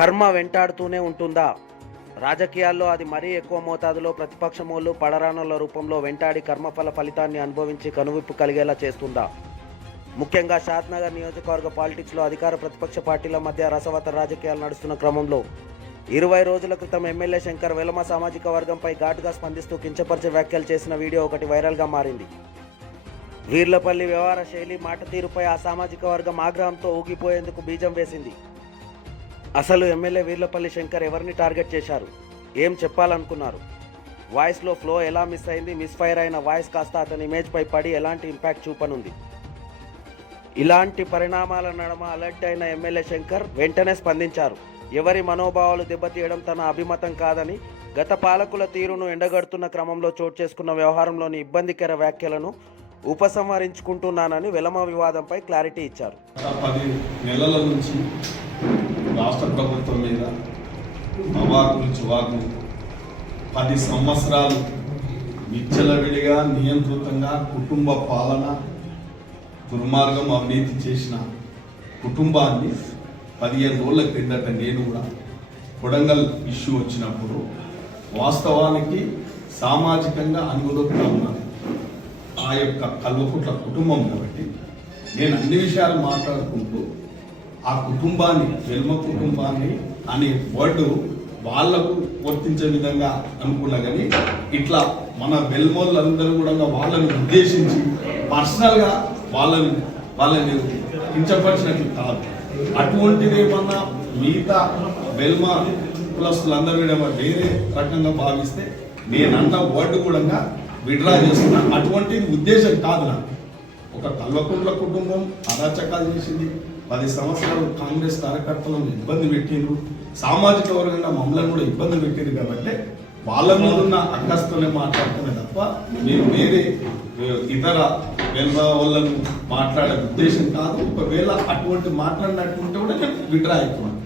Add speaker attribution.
Speaker 1: కర్మ వెంటాడుతూనే ఉంటుందా? రాజకీయాల్లో అది మరీ ఎక్కువ మోతాదులో ప్రతిపక్షమోళ్ళు పడరానుల రూపంలో వెంటాడి కర్మఫల ఫలితాన్ని అనుభవించి కనువిప్పు కలిగేలా చేస్తుందా? ముఖ్యంగా షాద్నగర్ నియోజకవర్గ పాలిటిక్స్లో అధికార ప్రతిపక్ష పార్టీల మధ్య రసవత రాజకీయాలు నడుస్తున్న క్రమంలో ఇరవై రోజుల క్రితం ఎమ్మెల్యే శంకర్ వెలమ సామాజిక వర్గంపై ఘాటుగా స్పందిస్తూ కించపరిచే వ్యాఖ్యలు చేసిన వీడియో ఒకటి వైరల్గా మారింది. వీర్లపల్లి వ్యవహార శైలి మాట తీరుపై ఆ సామాజిక వర్గం ఆగ్రహంతో ఊగిపోయేందుకు బీజం వేసింది. అసలు ఎమ్మెల్యే వీర్లపల్లి శంకర్ ఎవరిని టార్గెట్ చేశారు? ఏం చెప్పాలనుకున్నారు? వాయిస్లో ఫ్లో ఎలా మిస్ అయింది? మిస్ ఫైర్ అయిన వాయిస్ కాస్త అతని ఇమేజ్పై పడి ఎలాంటి ఇంపాక్ట్ చూపనుంది? ఇలాంటి పరిణామాల నడమ అలర్ట్ అయిన ఎమ్మెల్యే శంకర్ వెంటనే స్పందించారు. ఎవరి మనోభావాలు దెబ్బతీయడం తన అభిమతం కాదని గత పాలకుల తీరును ఎండగడుతున్న క్రమంలో చోటు చేసుకున్న వ్యవహారంలోని ఇబ్బందికర వ్యాఖ్యలను ఉపసంహరించుకుంటున్నానని వెలమ వివాదంపై క్లారిటీ ఇచ్చారు.
Speaker 2: నెలల నుంచి రాష్ట్ర ప్రభుత్వం మీద అవాకులు చువాకులు పది సంవత్సరాలు విచ్చలవిడిగా నియంత్రితంగా కుటుంబ పాలన దుర్మార్గం అవినీతి చేసిన కుటుంబాన్ని పదిహేను రోజుల క్రిందట నేను కూడా కొడంగల్ ఇష్యూ వచ్చినప్పుడు వాస్తవానికి సామాజికంగా అనుగుదొక్కుతా ఉన్నాను ఆ యొక్క కల్వకుట్ల కుటుంబం కాబట్టి నేను అన్ని విషయాలు మాట్లాడుకుంటూ ఆ కుటుంబాన్ని జన్మ కుటుంబాన్ని అనే వర్డ్ వాళ్ళకు వర్తించే విధంగా అనుకున్నా కానీ ఇట్లా మన వెల్మోళ్ళందరూ కూడా వాళ్ళని ఉద్దేశించి పర్సనల్గా వాళ్ళని వాళ్ళని కించపరిచినట్లు కాదు. అటువంటిది ఏమన్నా మిగతా వెల్మ కులస్తులందరూ కూడా వేరే రకంగా భావిస్తే నేను వర్డ్ కూడా విడ్రా చేస్తున్నా. అటువంటిది ఉద్దేశం కాదు నాకు. ఒక కల్వకుంట్ల కుటుంబం అరాచకాలు చేసింది. పది సంవత్సరాలు కాంగ్రెస్ కార్యకర్తలను ఇబ్బంది పెట్టిండ్రు. సామాజిక వర్గంగా మమ్మల్ని కూడా ఇబ్బంది పెట్టింది కాబట్టి వాళ్ళ మీద ఉన్న అక్కస్తోనే మాట్లాడుతున్నా తప్ప మేము వేరే ఇతర వెళ్ళ వాళ్ళను మాట్లాడే ఉద్దేశం కాదు. ఒకవేళ అటువంటి మాట్లాడినట్టుంటే కూడా నేను విడ్రా అవుతున్నాను